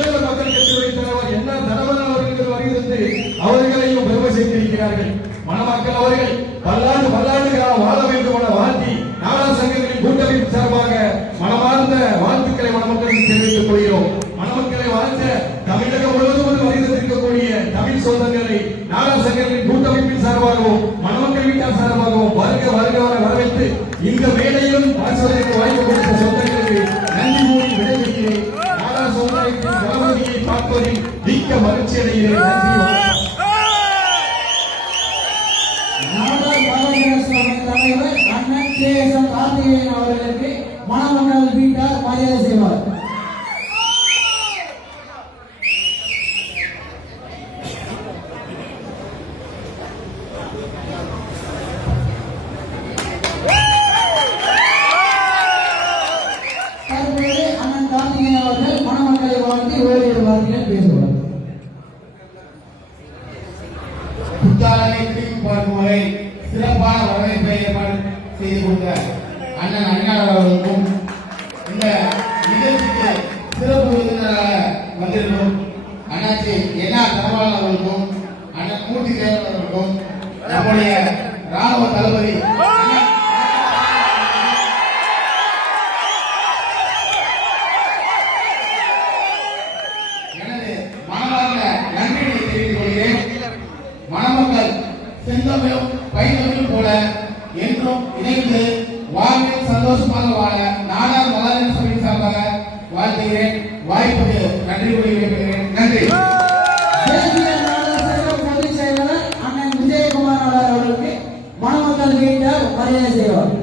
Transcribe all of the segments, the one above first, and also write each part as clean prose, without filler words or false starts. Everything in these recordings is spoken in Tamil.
தமிழக மக்கள் கட்சியுடைய தலைவர் என்ன தரவன் அவர்கள் வருகிறது அவர்களையும் பெருமை செய்திருக்கிறார்கள். மணமக்கள் அவர்கள் பல்லாண்டு காலம் வாழ வேண்டும் என வாழ்த்தி நாடார் சங்கங்களின் கூட்டமைப்பு சார்பாக மனமார்ந்த வாழ்த்துக்களை மணமக்களுக்கு தெரிவித்துக் கொள்கிறோம். மணமக்களை வாழ்த்த தமிழகம் முழுவதும் வருகிறக்கூடிய தமிழ் சொந்தங்களை நாடார் சங்கங்களின் கூட்டமைப்பின் சார்பாகவும் மணமக்கள் வீட்டார் சார்பாகவும் வருக வரவேற்று இந்த மேடையிலும் பேசுவதற்கு வாய்ப்பு கொடுத்த சொந்தங்களுக்கு நன்றி கூறி விடைபெறுகிறேன். நாடார் சமுதாயத்தின் வளர்ச்சியை பார்ப்பதில் மிக்க மகிழ்ச்சி அடைகிறேன். தலைவர் அண்ணன் KSM கார்த்திகேயன் அவர்களுக்கு மணமக்கள் வீட்டார் மரியாதை செய்வார். தற்போது அண்ணன் கார்த்திகேயன் அவர்கள் மணமக்களை வாழ்த்தி ஓரிரு வார்த்தைகள் பேசுவார். புத்தாளனை திரும்பி பார்க்கும் வரை சிறப்பான வரவேற்பை ஏற்பாடு செய்து கொடுத்த அண்ணன் அண்ணாளர் அவர்களுக்கும் இந்த நிகழ்ச்சிக்கு சிறப்பு விருந்தினராக வந்திருக்கும் அண்ணாச்சி என்ன தரவாளர் அவர்களுக்கும் அண்ணன் மூர்த்தி தேவர் அவர்களுக்கும் நம்முடைய ராணுவ தளபதி எனது மனமார்ந்த நன்றியை தெரிவித்துக் கொள்கிறேன். மணமக்கள் செந்தமிழும் பைந்தமிழும் போல என்றும் இணைந்து வாழ்வில் சந்தோஷமாக வாழ நாடார் மலரின் சபையின் சார்பாக வாழ்த்துகிறேன். வாய்ப்புக்கு நன்றி கூறி விடைபெறுகிறேன். நன்றி. தேசிய நாடார் சங்க பொதுச் செயலாளர் அண்ணன் விஜயகுமார் அவர்களுக்கு மணமக்கள் வீட்டார் மரியாதை செய்வார்.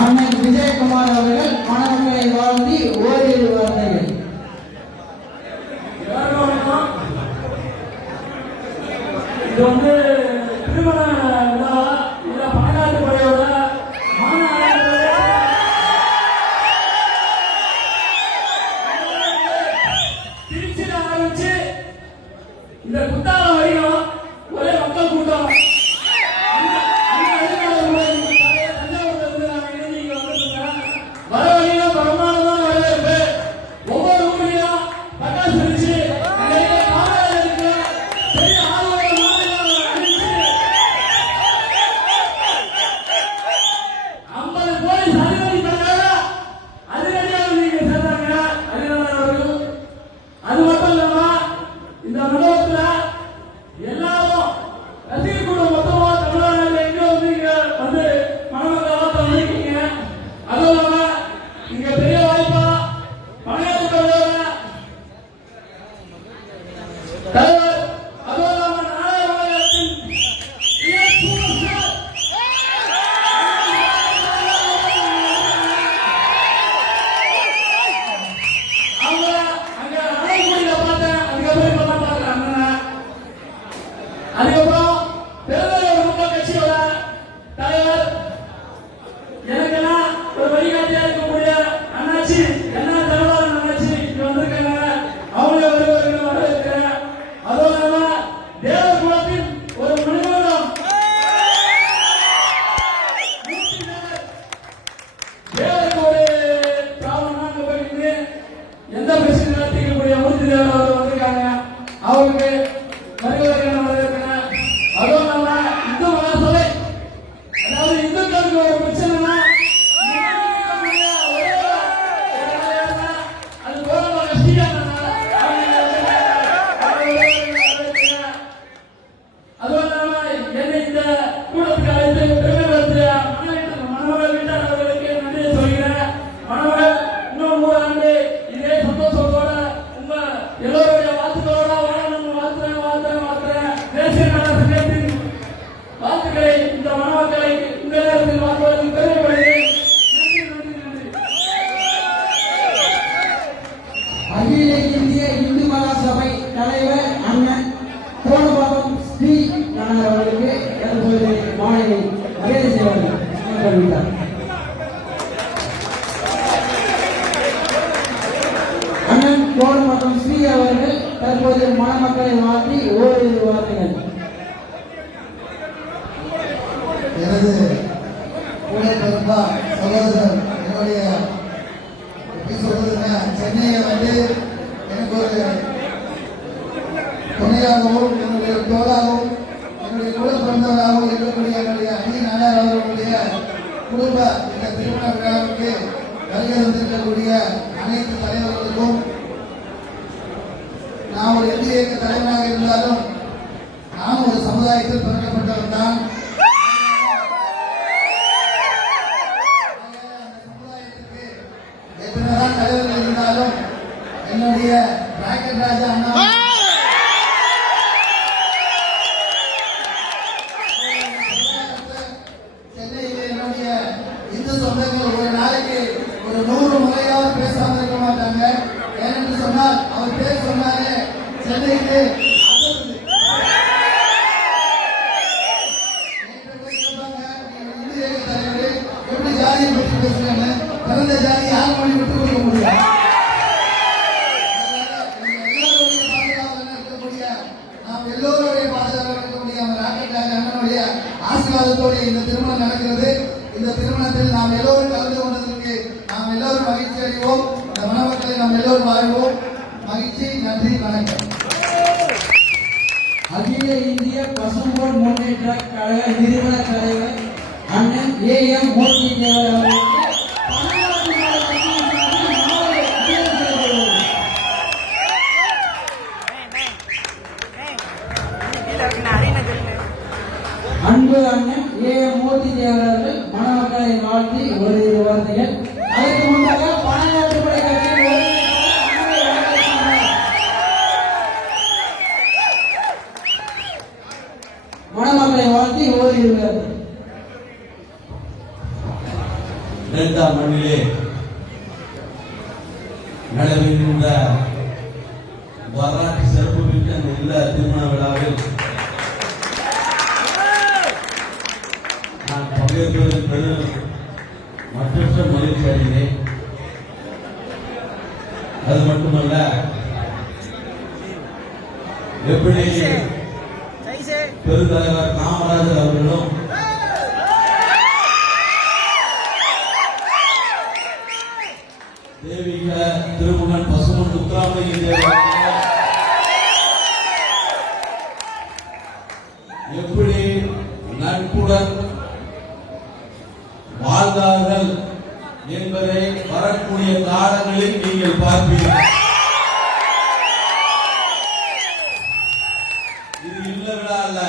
அண்ணன் விஜயகுமார் அவர்கள் மணமக்களை வாழ்த்தி ஓரிரு வார்த்தைகள். இது வந்து திருமண விழா இல்ல பாராட்டு படையோட திருச்சியில ஆரம்பிச்சு இந்த குத்தாலம் வரையும் ஒரே மக்கள் கூட்டம். வர வழியில பிரமாணமான வரவேற்பு. ஒவ்வொரு ஊர்லயும் பட்டாசு வெடிச்சு பெரிய ஆளுநர் அடிச்சு 50 போலீஸ் அதிகாரி பண்ணாங்க. அதிகாரியாக நீங்க சேர்ந்தாங்க அதிகாரிகள். அது மட்டும் இல்லாம இந்த மண்டபத்துல எல்லாரும் ரசிகர் குழு மொத்தமா தமிழ்நாடுல எங்க வந்து இங்க வந்து மணமக்களை வாழ்த்த வந்திருக்கீங்க. அதுவும் இல்லாம இங்க பெரிய வாய்ப்பா பணியாற்ற தலைவர் அதுவும் இல்லாம நாடார் மாநிலத்தின் அவங்க அங்க அணைக்குடியில பார்த்தேன். அதுக்கப்புறம் இப்ப தான் பார்க்கிறேன் அண்ணனை. அதுக்கப்புறம் பெருந்தலைவர் குடும்ப கட்சியோட தலைவர் எனக்கெல்லாம் ஒரு வழிகாட்டியா இருக்கக்கூடிய அண்ணாச்சி என்ன தரவாளன் அண்ணாச்சி இங்க வந்திருக்காங்க. அவங்களே வரவேற்கிறேன். அதுவும் இல்லாம தேவர் குலத்தின் ஒரு மணிமண்டலம் தேவருக்கு ஒரு பிராபலமா அங்க போயிருந்து எந்த பிரச்சனை தீர்க்கக்கூடிய மூர்த்தி தேவர் அவர் வந்திருக்காங்க. அவருக்கு வரவேற்கிறேன். அதுவும் இல்லாம இந்து மகாசபை அதாவது இந்துக்களுக்கு ஒரு பிரச்சனைனா அது கோரமா கஷ்டிக்கான அதுவும் இல்லாம என்னை இந்த கூட்டத்துக்கு அழைத்து பெருமை வருத்திய மணமகள் வீட்டார் அவர்களுக்கு நன்றியை சொல்கிறேன். மணமகள் இன்னும் 3 ஆண்டு இதே சந்தோஷத்தோட உங்க எல்லோருடைய வாழ்த்துக்களோட வாழணும்னு வாழ்த்துறேன். தேசிய நாடார் சங்கத்தின் வாழ்த்துக்களை இந்த மணமக்களை இந்த நேரத்தில் வாழ்த்துவதற்கு இப்பொழுது மணமக்களை வாழ்த்தி ஓரிரு வார்த்தைகள். எனது கூட பிறந்தா சகோதரர் என்னுடைய எப்படி சொல்றதுன்னா சென்னையை வந்து எனக்கு ஒரு துணையாகவும் என்னுடைய தோளாகவும் என்னுடைய கூட பிறந்தவராகவும் இருக்கக்கூடிய என்னுடைய அணி நாடார் அவர்களுடைய குடும்ப இந்த திருமண விழாவுக்கு வருகை வந்திருக்கக்கூடிய அனைத்து தலைவர்களுக்கும் நான் ஒரு இந்திய இயக்க தலைவராக இருந்தாலும் நாம் ஒரு சமுதாயத்தில் பிறக்கப்பட்டவர் தான். எத்தனைதான் தலைவர்கள் இருந்தாலும் என்னுடைய ராக்கெட் ராஜா அண்ணா சென்னையில் என்னுடைய இந்து சொந்தங்கள் ஒரு நாளைக்கு ஒரு 100 முறையாவது பேசாமல் இருக்க மாட்டாங்க. ஏனென்று சொன்னால் அவர் பேர் சொன்னாலே சென்னைக்கு எப்படி ஜாதியை பற்றி பேசுறாங்க, பிறந்த ஜாதி யார் மொழி விட்டு கொடுக்க முடியும். நாம் எல்லோருடைய பாதுகாப்பு இருக்கக்கூடிய ராக்கெட் அண்ணனுடைய ஆசீர்வாதத்தோடு இந்த திருமணம் நடக்கிறது. இந்த திருமணத்தில் நாம் எல்லோரும் கலந்து கொண்டதற்கு நாம் எல்லோரும் மகிழ்ச்சி அடைவோம். இந்த மணமக்களை நாம் எல்லோரும் வாழ்வோம். மகிழ்ச்சி. நன்றி. வணக்கம். அகில இந்திய பசும்பொன் முன்னேற்ற கழக நிறுவன தலைவர் அண்ணன் ஏ.எம். மூர்த்தி தேவர் அவர்களுக்கு அன்பு அண்ணன் ஏ.எம். மூர்த்தி தேவர் அவர்கள் மணமக்களை வாழ்த்தி ஓரிரு வார்த்தைகள். அதற்கு முன்பாக பணநாட்டுப்படை கட்சியின் மணமக்களை வாழ்த்தி ஓரிரு வார்த்தைகள். டெல்டா மண்ணிலே நடைபெறுகின்ற வரலாற்று சிறப்புமிக்க அந்த இல்ல திருமண விழாவில் நான் பங்கேற்பதற்கு மற்றற்ற மகிழ்ச்சி அடைகிறேன். அது மட்டுமல்ல, எப்படி பெருந்தலைவர் காமராஜர் அவர்களும் தேவிக திருமகன் பசுமன் முத்துராமலிங்க தேவர் எப்படி நட்புடன் வாழ்ந்தார்கள் என்பதை வரக்கூடிய காலங்களில் நீங்கள் பார்ப்பீர்கள். இது இல்ல விழா அல்ல,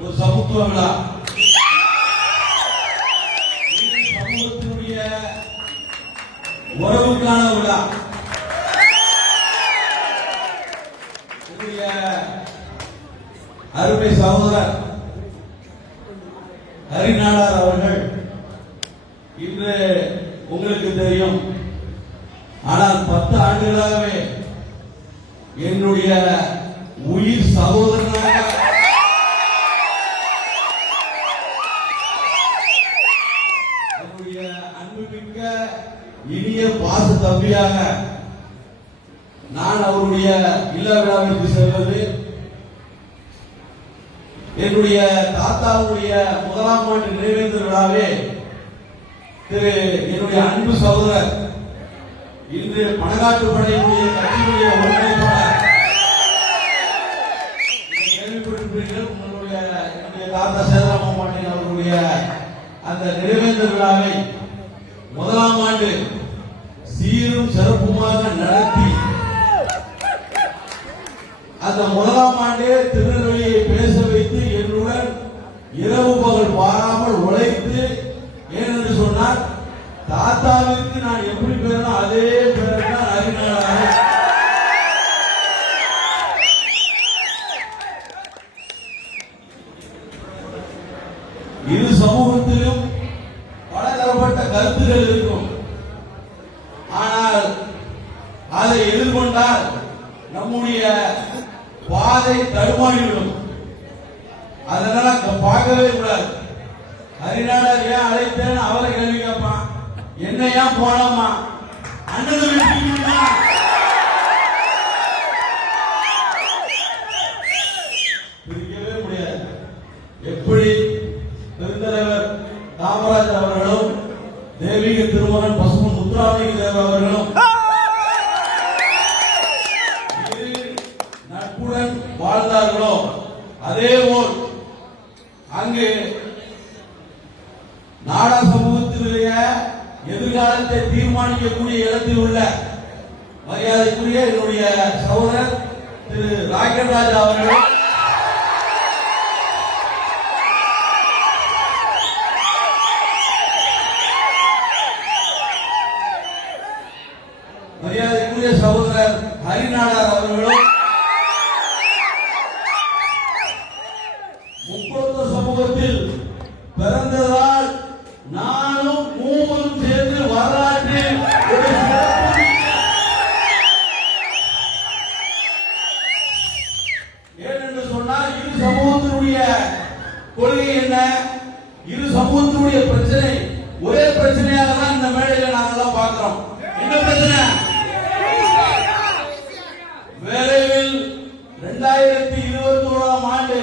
ஒரு சமத்துவ விழா. சமூகத்தினுடைய உறவுக்கான விழா. அருமை சகோதரர் ஹரிநாடார் அவர்கள் இன்று உங்களுக்கு தெரியும், ஆனால் 10 ஆண்டுகளாகவே என்னுடைய உயிர் சகோதரனாக என்னுடைய அன்புமிக்க இனிய பாச தம்பியாக நான் அவருடைய இல்ல விழாவிற்கு செல்வது, என்னுடைய தாத்தாவுடைய 1ஆம் ஆண்டு நிறைவேற்ற விழாவே என்னுடைய அன்பு சகோதரர் இன்று பணக்காட்டுப்படையினுடைய கட்சியுடைய ஒருங்கிணைப்பாளர் கேள்விப்பட்டிருப்பீர்கள். என்னுடைய தாத்தா சேதராம பாண்டியன் அவர்களுடைய அந்த நிறைவேற்ற விழாவை 1ஆம் ஆண்டு சீரும் சிறப்புமாக நடத்தி அந்த 1ஆம் ஆண்டே திருநெல்வேலியை பேச வைத்து என்னுடன் இரவு பகல் பாராமல் உழைத்து, ஏனென்று சொன்னால் தாத்தாவிற்கு நான் எப்படி பேரனோ அதே பேர் தான் ஹரிநாடார். இரு சமூகத்திலும் பலதரப்பட்ட கருத்துக்கள் இருக்கும். ஆனால் அதை எதிர்கொண்டால் நம்முடைய பாதை தடுமாறிவிடும். அதனால பார்க்கவே கூடாது. ஹரிநாடார் ஏன் அழைத்தேன் அவரை கேள்வி கேட்பான், என்ன ஏன் போனோமா அண்ணன் காமராஜர் அவர்களும் தெய்வீக திருமகன் பசுமன் முத்துராமலிங்க தேவர் அவர்களும் நட்புடன் வாழ்ந்தார்களோ அதேபோல் அங்கு நாடா சமூகத்தினுடைய எதிர்காலத்தை தீர்மானிக்கக்கூடிய இடத்தில் உள்ள மரியாதைக்குரிய என்னுடைய சகோதரர் திரு ராக்கெட் ராஜா அவர்கள் மரியாதைக்குரிய சகோதரர் ஹரிநாடார் அவர்களும் முப்பொழுது சமூகத்தில் பிறந்ததால் நானும் மூவரும் சேர்ந்து வரலாற்றில் ஒரு சிறப்பு ஏனென்று சொன்னால் இரு சமூகத்தினுடைய கொள்கை என்ன, இரு சமூகத்தினுடைய பிரச்சனை ஒரே பிரச்சனையாக தான் இந்த மேடையில் நாங்கெல்லாம் பார்க்கிறோம். என்ன பிரச்சனை? விரைவில் 2021ஆம் ஆண்டு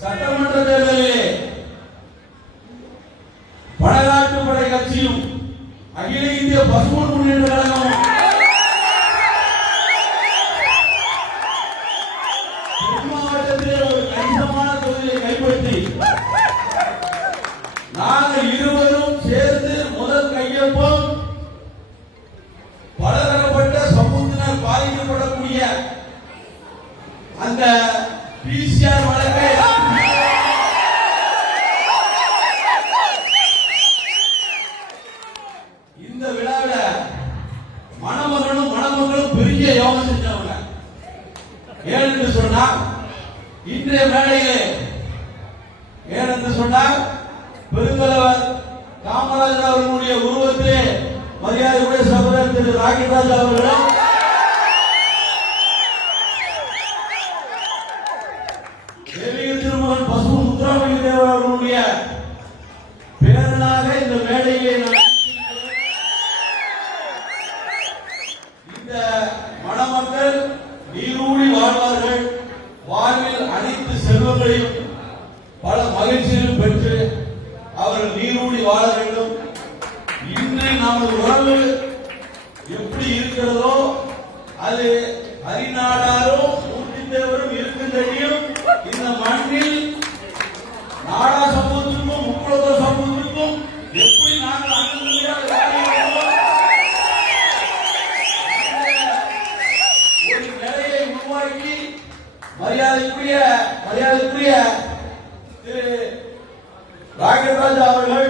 சட்டமன்ற தேர்தலிலே படகாட்டு படை கட்சியும் அகில இந்திய பசுமன் முன்னேற்ற கழகமும் மாவட்டத்திலே ஒரு கணிசமான தொகுதியை கைப்பற்றி நாங்கள் இருவரும் சேர்ந்து முதல் கையொப்பம் பலதரப்பட்ட சமூகத்தினர் பாதிக்கப்படக்கூடிய அந்த பிசிஆர் வழக்கை இந்த விழாவில் மணமகனும் மணமகளும் பெரிய யோகம் செஞ்சவங்க. ஏனென்று சொன்னால் இன்றைய மேடையிலே ஏனென்று சொன்னால் பெருந்தலைவர் காமராஜர் அவர்களுடைய உருவத்திலே மரியாதைக்குரிய சகோதரர் திரு ராக்கெட் ராஜா அவர்களும் தெய்வீக திருமகன் பசுமன் முத்துராமலிங்க தேவர் அவர்களுடைய பேரனாக இந்த மேடையை இந்த மணமக்கள் நீரூடி வாழ்வார்கள், வாழ்வில் அனைத்து செல்வங்களையும் பல மகிழ்ச்சியிலும் பெற்று அவர்கள் நீரூடி வாழ வேண்டும். இன்று நமது உறவு எப்படி இருக்கிறதோ அது ஹரிநாடாரும் மூர்த்தி தேவரும் இருக்கின்றதையும் இந்த மண்ணில் நாடா சமூகத்திற்கும் முக்குளத்தோர் சமூகத்திற்கும் எப்படி நாங்கள் அண்ணன் ஒரு நிலையை உருவாக்கி மரியாதைக்குரிய திரு ராக்கெட் ராஜா அவர்கள்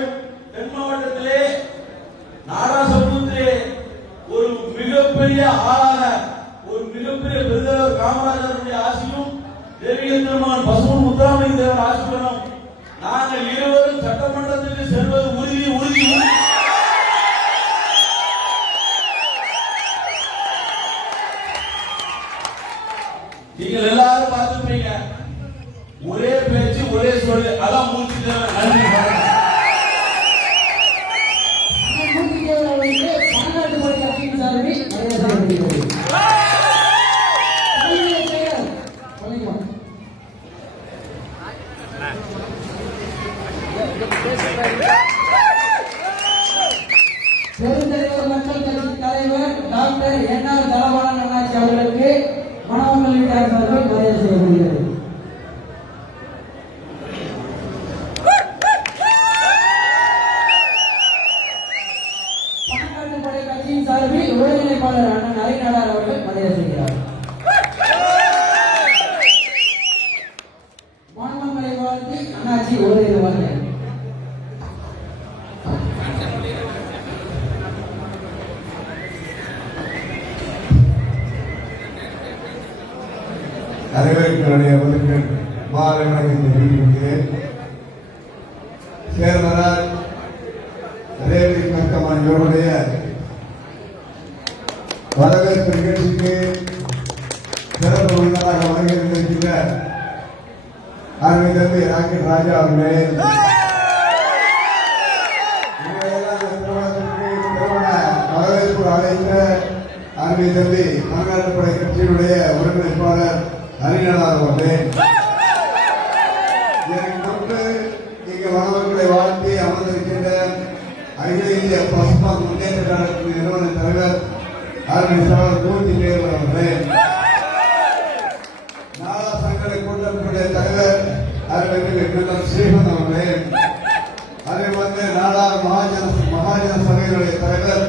தென் மாவட்டத்திலே நாடா சமூகத்திலே ஒரு மிகப்பெரிய ஆளாக ஒரு மிகப்பெரிய பெருந்தலைவர் காமராஜருடைய ஆசையும் தெய்வீக திருமகன் பசுமன் முத்துராமலிங்க தேவர் ஆசையும் நாங்கள் இருவரும் சட்டமன்றத்திற்கு செல்வது உறுதி உறுதி உறுதி. நீங்கள் எல்லாரும் பார்த்துப்பீங்க, ஒரே பேச்சு ஒரே சொல்லு, அதான் மூர்த்தி தேவர். நன்றி. மூர்த்தி தேவர் அவர்களுக்கு பன்னாட்டு படை கட்சியின் சார்பில் மரியாதை பெருந்தலைவர் மக்கள் கட்சி தலைவர் டாக்டர் என்.ஆர். தளவாளன் அண்ணாச்சி அவர்களுக்கு மணமக்கள் வீட்டார் சார்பில் மரியாதை செய்யப்படுகிறது. பன்னாட்டு படை கட்சியின் சார்பில் ஒருங்கிணைப்பாளர் அண்ணன் ஹரிநாடார் அவர்கள் மரியாதை செய்கிறார். மணமக்களை வாழ்த்தி அண்ணாச்சி ஓரிடுவார்கள். அனைவருடைய வணக்கம் மாலை வணக்கம் தெரிவிக்கிறேன். சேர்மனார் ரேவதி கக்கமான் இவருடைய வரவேற்பு நிகழ்ச்சிக்கு சிறப்பு விருந்தினராக வருகின்ற அருமை தம்பி ராக்கெட் ராஜா அவர்களே, வரவேற்பு அழைத்த அருமை தம்பி பன்னாட்டு படை கட்சியினுடைய ஒருங்கிணைப்பாளர் ஹரிநாடார் அவர்களே, எனக்கு முன்பு இங்கு மணமக்களை வாழ்த்தி அமர்ந்திருக்கின்ற அகில இந்திய பசுமா முன்னேற்ற கழகத்தின் நிறுவன தலைவர் அருமை சகோதரர் மூர்த்தி தேவர் அவர்களே, நாடா சங்கர கூட்டமைப்புடைய தலைவர் அருமை ஸ்ரீபன் அவர்களே, அதே வந்து நாடார் மகாஜன சபையினுடைய தலைவர்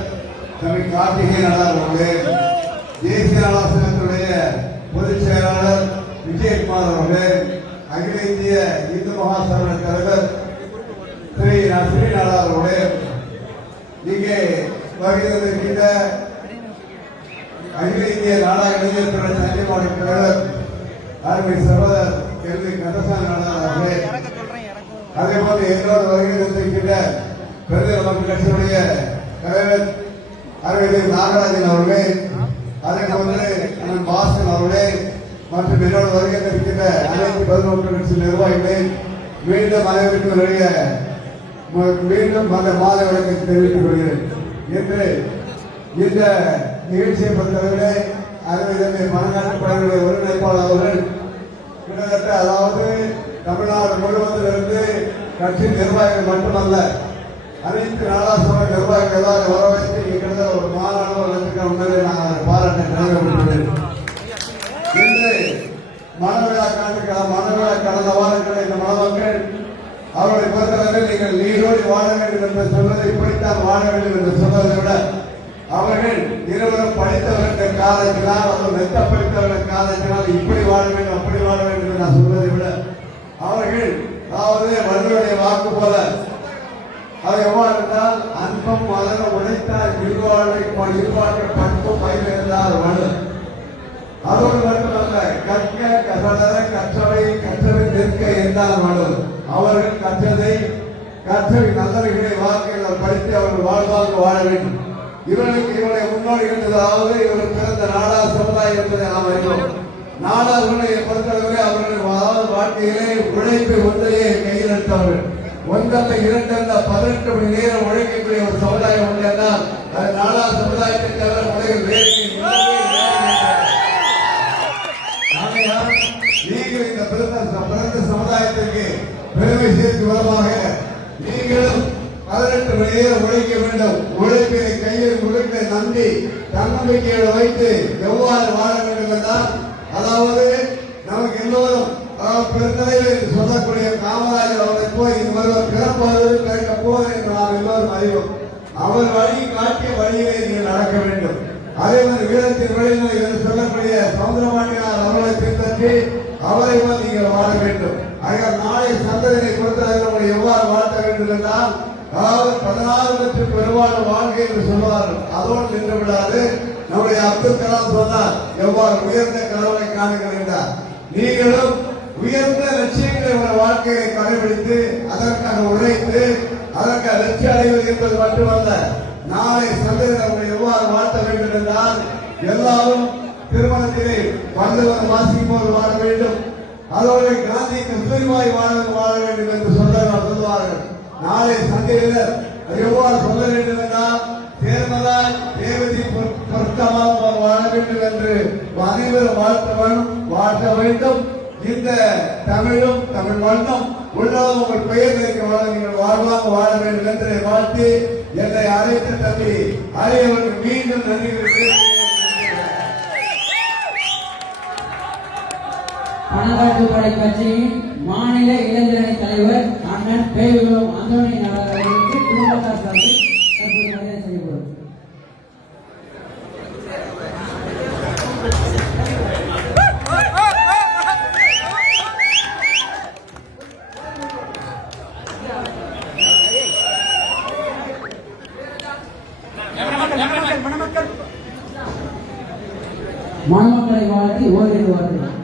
தம்பி கார்த்திகேயன் நாடார் அவர்களே, தேசிய நாடார் சங்கத்துடைய பொதுச் செயலாளர் விஜயகுமார் அவர்களே, அகில இந்திய இந்து மகாசபை தலைவர் ஸ்ரீ நாடார் அவர்களே, இங்கே வருகின்ற அகில இந்திய நாடா இளைஞர் துறை தஞ்சை மாவட்ட தலைவர் அருமை சகோதரர் எல்வி கந்தசாமி நாடார் அவர்களே, அதே போல எங்களோடு வருகை தந்திருக்கின்ற பெருந்தல் மக்கள் கட்சியுடைய தலைவர் அருமை நாகராஜன் அவர்களே, அதே போன்று அண்ணன் பாஸ்கர் அவர்களே மற்றும் என்னோடு வருகை தந்திருக்கின்ற அனைத்து பெருந்தல் மக்கள் கட்சி நிர்வாகிகளே, மீண்டும் அனைவருக்கும் மீண்டும் அந்த மாலை வழக்கத்தை தெரிவித்துக் கொள்கிறேன். இன்று இந்த நிகழ்ச்சியை பொறுத்தவரை அறுபது மனநாட்டு படையினுடைய ஒருங்கிணைப்பாளர் அவர்கள் கிட்டத்தட்ட அதாவது தமிழ்நாடு முழுவதிலிருந்து கட்சி நிர்வாகிகள் மட்டுமல்ல அனைத்து நாடாசபை நிர்வாகிகள் எல்லாரும் வர வைத்து கிட்டத்தட்ட ஒரு மாநாடு வளர்த்துக்க உண்மையை நான் பாராட்ட நினைவுபடுத்துகிறேன். இன்று மனவிழா கடந்த வாரங்களில் இந்த மணமக்கள் அவருடைய பொறுத்தவரை நீங்கள் நீரோடு வாழ வேண்டும் என்று சொல்வதை இப்படித்தான் வாழ வேண்டும் என்று சொல்வதை விட அவர்கள் இருவரும் படித்தவர்கள் காரணத்தினால் அவர் மெத்த படித்தவர்கள் காரணத்தினால் இப்படி வாழ வேண்டும் அப்படி வாழ வேண்டும் என்று நான் சொல்வதை விட அவர்கள் அதாவது வள்ளுவருடைய வாக்கு போல அது எவ்வாறு என்றால் அன்பம் மலர உழைத்தால் இருவாழ்க்கை பண்பும் பயிரிழந்தால் வலு. அதோடு மட்டுமல்ல கற்க கசடர கற்றவை நிற்க என்றால் வலு. அவர்கள் கற்றதை நல்லவைகளை வாழ்க்கையில் படித்து அவர்கள் வாழ்வாங்க வாழ வேண்டும். இவருடைய முன்னோடிகள் அதாவது இவர் பிறந்த நாடார் சமுதாயம் என்பதை நாம் அறிவோம். நாடார்களை பொறுத்தவரை அவர்கள் வாழ்க்கையிலே உழைப்பை ஒன்றையே கையில் எடுத்தவர்கள். ஒன்றல்ல இரண்டல்ல 18 மணி நேரம் உழைக்கக்கூடிய ஒரு சமுதாயம் உண்டு என்றால் அது நாடார் சமுதாயத்தை தவிர உலகில் வேறு நீங்கள் இந்த பிறந்த சமுதாயத்திற்கு பெருமை சேர்க்கும் விதமாக நீங்களும் 18 மணி நேரம் உழைக்க வேண்டும். உழைப்பினை கையில் உழைப்பை நம்பி தன்னம்பிக்கையோடு வைத்து எவ்வாறு வாழ வேண்டும் என்றால் அதாவது நமக்கு எல்லோரும் பெருந்தலைவர் சொல்லக்கூடிய காமராஜர் அவரை போய் ஒருவர் பிறப்பது பிறக்க போவது என்று நாம் எல்லோரும் அறிவோம். அவர் வழி காட்டிய வழியிலே நீங்கள் நடக்க வேண்டும். அதே மாதிரி வீரத்தின் வழியில் என்று சொல்லக்கூடிய சமுதிரபாண்டியனார் அவர்களை பின்பற்றி அவரை போல் நீங்கள் வாழ வேண்டும். ஆக நாளை சந்ததியை பொறுத்தவரை நம்மளை எவ்வாறு வாழ்த்த வேண்டும் என்றால் அதாவது 16 லட்சம் பெருவாழ் வாழ்க்கை என்று சொல்வார்கள். அதோடு நின்று விடாது. நம்முடைய அப்துல் கலாம் சொன்னார் எவ்வாறு உயர்ந்த கனவை காணுங்கள் என்றார். நீங்களும் உயர்ந்த லட்சியங்களை உள்ள வாழ்க்கையை கடைபிடித்து அதற்காக உழைத்து அதற்காக லட்சியம் அடைவது என்பது மட்டுமல்ல நாளை சந்ததியினரை எவ்வாறு வாழ்த்த வேண்டும் என்றால் எல்லாரும் திருமணத்திலே பந்தவன் வாசிக்கும் போது வாழ வேண்டும். அதோடு காந்தி கிருஷ்ணவாய் வாழ வேண்டும் என்று சொல்வார்கள். நாளை சந்தையினர் எவ்வாறு சொல்ல வேண்டும் என்றால் தேர்மலாய் தேவதி பொருத்தமாக வாழ வேண்டும் என்று அனைவரும் வாழ்த்த வேண்டும். இந்த தமிழும் தமிழ் மண்ணும் உள்ளதும் உங்கள் பெயர் நீங்கள் வாழ்வாங்க வாழ வேண்டும் என்று வாழ்த்தி என்னை அழைத்து தம்பி அழையவர்கள் மீண்டும் நன்றி. பணக்காட்டு படை கட்சியின் மாநில இளைஞரணி தலைவர் அண்ணன் பேவிலும் அந்தோணி நாடார் அவர்களுக்கு குடும்பத்தார் சார்பில் தற்போது மரியாதை செய்யப்படும். மணமக்களை வாழ்த்தி ஓரிரு வார்த்தைகள்.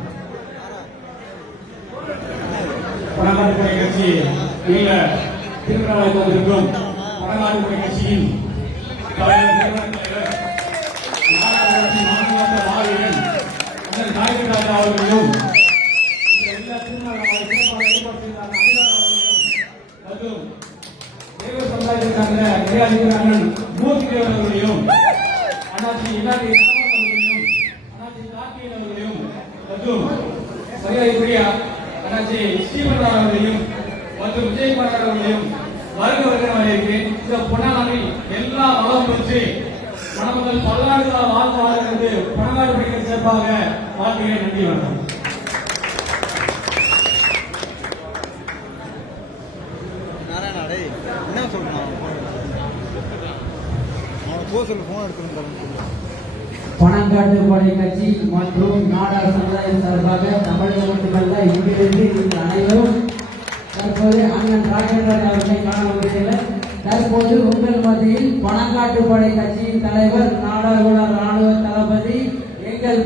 பணக்காட்டுப்படை கட்சி நீங்க திருமணமாக வந்திருக்கும் பணக்காட்டுப்படை கட்சியின் தலைவர் மாநில மாவீரன் நாயகராஜா அவர்களும் எல்லா மற்றும் தேவர் சமுதாயத்திற்கான நிறைய அண்ணன் மூர்த்தி தேவர் அவர்களையும் அண்ணாச்சி எல்லாத்தையும் மற்றும் மரியாதைக்குரிய அண்ணாச்சி ஸ்ரீபன் அவர்களையும் மற்றும் விஜயகுமார் அவர்களையும் வருக வருகிறேன். இந்த பொன்னான அன்பாக வாழ்த்துகிறேன். நன்றி, வணக்கம். என்ன சொல்றான் போன் எடுத்து பணங்காட்டு படை கட்சி மற்றும் நாடார் சமுதாயம் சார்பாக தமிழகம் மட்டுமல்ல இங்கிருந்து இந்த அனைவரும் தற்போது அண்ணன் ராஜேந்திரன் அவர்களை காண வருகிறீர்கள். தற்போது உங்கள் மத்தியில் பணங்காட்டு படை கட்சியின் தலைவர் நாடாளுமன்ற ராணுவ தளபதி எங்கள்